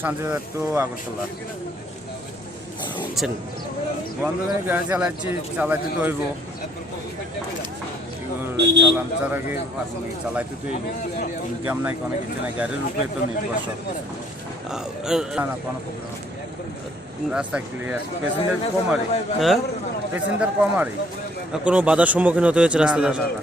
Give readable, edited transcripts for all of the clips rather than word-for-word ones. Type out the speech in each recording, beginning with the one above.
শান্তিদার তো আগরতলা বন্ধ করে গাড়ি চালাইতে তো হইব, চালান তার আগে চালাইতে তো হইব, ইনকাম নাই কোনো কিছু নাই, গাড়ির উপরে তো নির্ভর সব না কোনো প্রবলেম, রাস্তা ক্লিয়ার, প্যাসেঞ্জার কম আরে, হ্যাঁ প্যাসেঞ্জার কম আরে, কোনো বাধার সম্মুখীন হতে হয়েছে রাস্তা? না না না।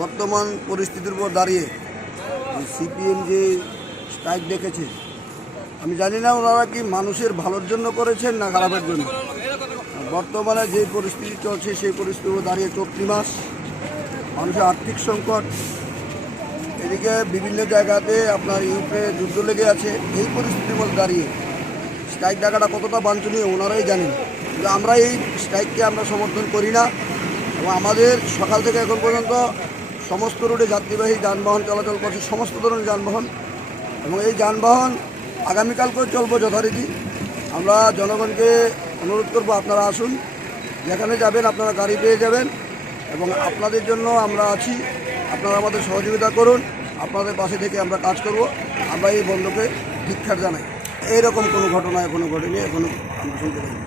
বর্তমান পরিস্থিতির উপর দাঁড়িয়ে সিপিএম যে স্ট্রাইক ডেকেছে, আমি জানি না ওনারা কি মানুষের ভালোর জন্য করেছেন না খারাপের জন্য। বর্তমানে যে পরিস্থিতি চলছে সেই পরিস্থিতির উপর দাঁড়িয়ে চলতি মাস মানুষের আর্থিক সংকট, এদিকে বিভিন্ন জায়গাতে আপনার ইউক্রে যুদ্ধ লেগে আছে। এই পরিস্থিতির মধ্যে দাঁড়িয়ে স্ট্রাইক ডাকাটা কতটা বাঞ্ছনীয় ওনারাই জানেন, কিন্তু আমরা এই স্ট্রাইককে আমরা সমর্থন করি না। এবং আমাদের সকাল থেকে এখন পর্যন্ত সমস্ত রুটে যাত্রীবাহী যানবাহন চলাচল করছে, সমস্ত ধরনের যানবাহন, এবং এই যানবাহন আগামীকালকেও চলবো যথারীতি। আমরা জনগণকে অনুরোধ করব, আপনারা আসুন, যেখানে যাবেন আপনারা গাড়ি পেয়ে যাবেন এবং আপনাদের জন্য আমরা আছি। আপনারা আমাদের সহযোগিতা করুন, আপনাদের পাশে থেকে আমরা কাজ করব। আমরা এই বন্ধকে ধিক্ষার জানাই। এইরকম কোনো ঘটনা এখনও ঘটেনি, এখনও আমরা শুনতে পাইনি।